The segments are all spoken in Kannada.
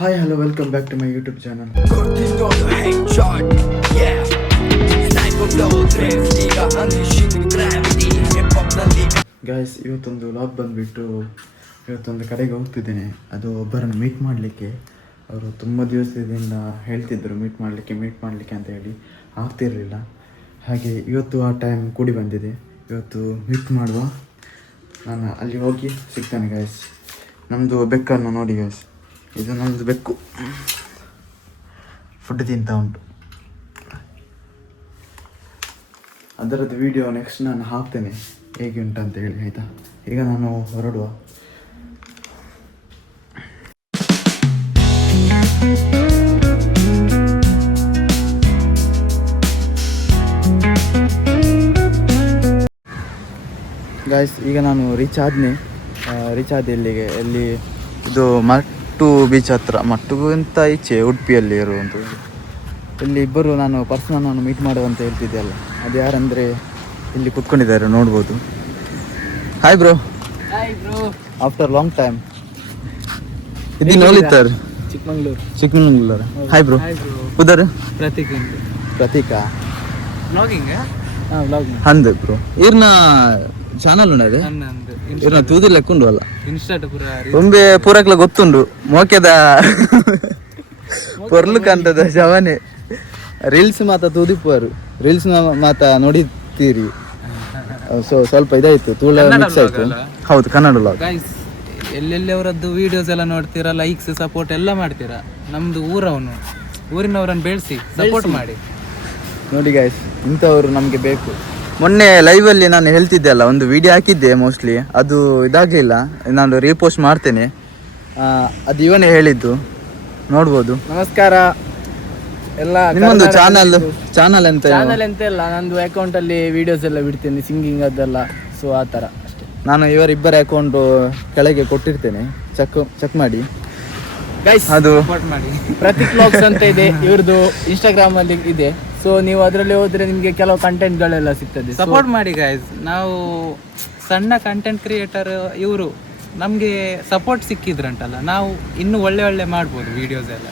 Hi, hello, welcome back to my YouTube channel. Guys, ಇವತ್ತೊಂದು ವ್ಲಾಗ್ ಬಂದುಬಿಟ್ಟು ಇವತ್ತೊಂದು ಕಡೆಗೆ ಹೋಗ್ತಿದ್ದೇನೆ. ಅದು ಒಬ್ಬರನ್ನು ಮೀಟ್ ಮಾಡಲಿಕ್ಕೆ. ಅವರು ತುಂಬ ದಿವಸದಿಂದ ಹೇಳ್ತಿದ್ದರು ಮೀಟ್ ಮಾಡಲಿಕ್ಕೆ ಅಂತ ಹೇಳಿ ಆಗ್ತಿರಲಿಲ್ಲ. ಹಾಗೆ ಇವತ್ತು ಆ ಟೈಮ್ ಕೂಡಿ ಬಂದಿದೆ. ಇವತ್ತು ಮೀಟ್ ಮಾಡುವ. ನಾನು ಅಲ್ಲಿ ಹೋಗಿ ಸಿಗ್ತೇನೆ ಗಾಯ್ಸ್. ನಮ್ಮದು ಬೆಕ್ಕನ್ನು ನೋಡಿ ಗಾಯ್ಸ್, ಇದು ನಮ್ಮದು ಬೆಕ್ಕು ಫುಡ್ ತಿಂತ ಉಂಟು. ಅದರದ್ದು ವಿಡಿಯೋ ನೆಕ್ಸ್ಟ್ ನಾನು ಹಾಕ್ತೇನೆ ಹೇಗೆ ಉಂಟಂತ ಹೇಳಿ, ಆಯಿತಾ? ಈಗ ನಾನು ಹೊರಡುವ. ಗಾಯ್ಸ್, ಈಗ ನಾನು ರೀಚ್ ಆದೆ ಎಲ್ಲಿ ಇದು ಮಟ್ಟು ಬೀಚ್ ಹತ್ರ. ಮಟ್ಟುಗಿಂತ ಈಚೆ ಉಡುಪಿಯಲ್ಲಿ ಇರುವಂಥದ್ದು. ಇಲ್ಲಿ ಇಬ್ಬರು ನಾನು ಪರ್ಸನನ್ನು ಮೀಟ್ ಮಾಡುವಂತ ಹೇಳ್ತಿದ್ದೆ ಅಲ್ಲ, ಅದು ಯಾರಂದರೆ ಇಲ್ಲಿ ಕುತ್ಕೊಂಡಿದ್ದಾರೆ, ನೋಡ್ಬೋದು. Hi bro. After long time ಇದು ನೋಲಿತ್ತಾರೆ ಚಿಕ್ಕಮಂಗ್ಳೂರು. Hi bro. ಉದರ್ ಪ್ರತೀಕಾ ಅಂದ್ ಬ್ರೋ. ಇರ್ನ ಚಾನಲ್ ಉಂಡದೆ ಇರ್ನ ತೂದಿ ಲೆಕ್ಕೊಂಡು ಅಲ್ಲ ಒಮ್ಮೆ ಪೂರಕ್ಲ ಗೊತ್ತುಂಡು ಮೋಕೆದ ಪೊರ್ಲು ಕಂತದ ಜವನೆ ರೀಲ್ಸ್ ಮಾತ ತೂದಿಪ್ಪರು ರೀಲ್ಸ್ ಮಾತ ನೋಡಿತೀರಿ. ಸೊ ಸ್ವಲ್ಪ ಇದಾಯ್ತು, ತೂಳ ಮಿಕ್ಸ್ ಆಯ್ತು. ಹೌದು, ಕನ್ನಡ ವ್ಲಾಗ್. ಎಲ್ಲೆಲ್ಲಿ ಅವರದ್ದು ವಿಡಿಯೋಸ್ ಎಲ್ಲ ನೋಡ್ತೀರಾ, ಲೈಕ್ಸ್ ಸಪೋರ್ಟ್ ಎಲ್ಲ ಮಾಡ್ತೀರಾ. ನಮ್ದು ಊರಿನವರನ್ನು ಬೆಳೆಸಿ ಸಪೋರ್ಟ್ ಮಾಡಿ ನೋಡಿ ಗಾಯ್ಸ್, ಇಂಥವ್ರು ನಮಗೆ ಬೇಕು. ಮೊನ್ನೆ ಲೈವಲ್ಲಿ ನಾನು ಹೇಳ್ತಿದ್ದೆ ಅಲ್ಲ, ಒಂದು ವಿಡಿಯೋ ಹಾಕಿದ್ದೆ, ಮೋಸ್ಟ್ಲಿ ಅದು ಇದಾಗಲಿಲ್ಲ. ನಾನು ರೀಪೋಸ್ಟ್ ಮಾಡ್ತೇನೆ. ಅದು ಇವನೇ ಹೇಳಿದ್ದು, ನೋಡ್ಬೋದು. ನಮಸ್ಕಾರ ಎಲ್ಲ. ನಿಮ್ಮೊಂದು ಚಾನಲ್ ಎಂತ ಇಲ್ಲ, ನಂದು ಅಕೌಂಟ್ ಅಲ್ಲಿ ವಿಡಿಯೋಸ್ ಎಲ್ಲ ಬಿಡ್ತೇನೆ, ಸಿಂಗಿಂಗ್ ಅದೆಲ್ಲ. ಸೊ ಆ ಥರ ಅಷ್ಟೇ. ನಾನು ಇವರಿಬ್ಬರ ಅಕೌಂಟು ಕೆಳಗೆ ಕೊಟ್ಟಿರ್ತೇನೆ, ಚೆಕ್ ಮಾಡಿ ಗೈಸ್. ಅದು ಸಪೋರ್ಟ್ ಮಾಡಿ. ಪ್ರತೀಕ್ ವ್ಲಾಗ್ಸ್ ಅಂತ ಇದೆ ಇವ್ರದ್ದು, ಇನ್ಸ್ಟಾಗ್ರಾಮ್ ಅಲ್ಲಿ ಇದೆ. ಸೊ ನೀವು ಅದರಲ್ಲಿ ಹೋದ್ರೆ ನಿಮಗೆ ಕೆಲವು ಕಂಟೆಂಟ್ಗಳೆಲ್ಲ ಸಿಗ್ತದೆ. ಸಪೋರ್ಟ್ ಮಾಡಿ ಗೈಸ್. ನಾವು ಸಣ್ಣ ಕಂಟೆಂಟ್ ಕ್ರಿಯೇಟರ್, ಇವರು ನಮಗೆ ಸಪೋರ್ಟ್ ಸಿಕ್ಕಿದ್ರಂಟಲ್ಲ, ನಾವು ಇನ್ನೂ ಒಳ್ಳೆ ಮಾಡ್ಬೋದು ವಿಡಿಯೋಸ್ ಎಲ್ಲ.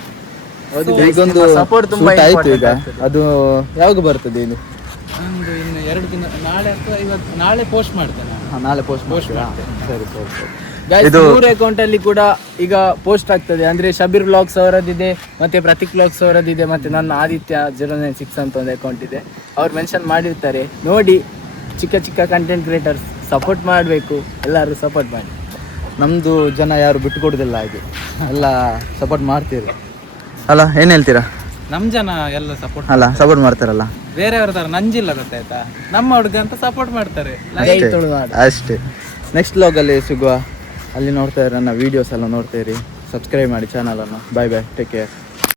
ಈಗೊಂದು ಸಪೋರ್ಟ್ ತುಂಬಾ ಆಯ್ತು. ಈಗ ಅದು ಯಾವಾಗ ಬರ್ತದೆ? ಇದು ಒಂದು ಇನ್ನು 2 ದಿನ, ನಾಳೆ ಅಥವಾ ನಾಳೆ ಪೋಸ್ಟ್ ಮಾಡ್ತೇನೆ. ನಾಳೆ ಪೋಸ್ಟ್ ಮಾಡ್ತೇನೆ. ಸರಿ. ಇದು ಅಕೌಂಟ್ ಅಲ್ಲಿ ಕೂಡ ಈಗ ಪೋಸ್ಟ್ ಆಗ್ತದೆ. ಅಂದ್ರೆ ಶಬೀರ್ ವ್ಲಾಗ್ಸ್ ಅವರದ್ದಿದೆ, ಮತ್ತೆ ಪ್ರತೀಕ್ ವ್ಲಾಗ್ಸ್ ಅವರದ್ದಿದೆ, ಮತ್ತೆ ನನ್ನ ಆದಿತ್ಯ 096 ಅಂತ ಒಂದು ಅಕೌಂಟ್ ಇದೆ. ಅವ್ರು ಮೆನ್ಷನ್ ಮಾಡಿರ್ತಾರೆ, ನೋಡಿ. ಚಿಕ್ಕ ಕಂಟೆಂಟ್ ಕ್ರಿಯೇಟರ್ಸ್ ಸಪೋರ್ಟ್ ಮಾಡಬೇಕು, ಎಲ್ಲರೂ ಸಪೋರ್ಟ್ ಮಾಡಿ. ನಮ್ಮದು ಜನ ಯಾರು ಬಿಟ್ಟು ಕೊಡೋದಿಲ್ಲ, ಹಾಗೆ ಎಲ್ಲ ಸಪೋರ್ಟ್ ಮಾಡ್ತೀರಿ ಅಲ್ಲ? ಏನು ಹೇಳ್ತೀರಾ? ನಮ್ಮ ಜನ ಎಲ್ಲ ಸಪೋರ್ಟ್ ಮಾಡ್ತಾರಲ್ಲ. ಬೇರೆಯವ್ರ ತರ ನಂಜಿಲ್ಲ, ಗೊತ್ತಾಯ್ತಾ? ನಮ್ಮ ಹುಡುಗ ಅಂತ ಸಪೋರ್ಟ್ ಮಾಡ್ತಾರೆ ಅಷ್ಟೇ. ನೆಕ್ಸ್ಟ್ ವ್ಲಾಗಲ್ಲಿ ಸಿಗುವ. ಅಲ್ಲಿ ನೋಡ್ತಾ ಇರಿ, ನನ್ನ ವೀಡಿಯೋಸ್ ಎಲ್ಲ ನೋಡ್ತಾ ಇರಿ. ಸಬ್ಸ್ಕ್ರೈಬ್ ಮಾಡಿ ಚಾನಲನ್ನು. ಬಾಯ್, ಟೇಕ್ ಕೇರ್.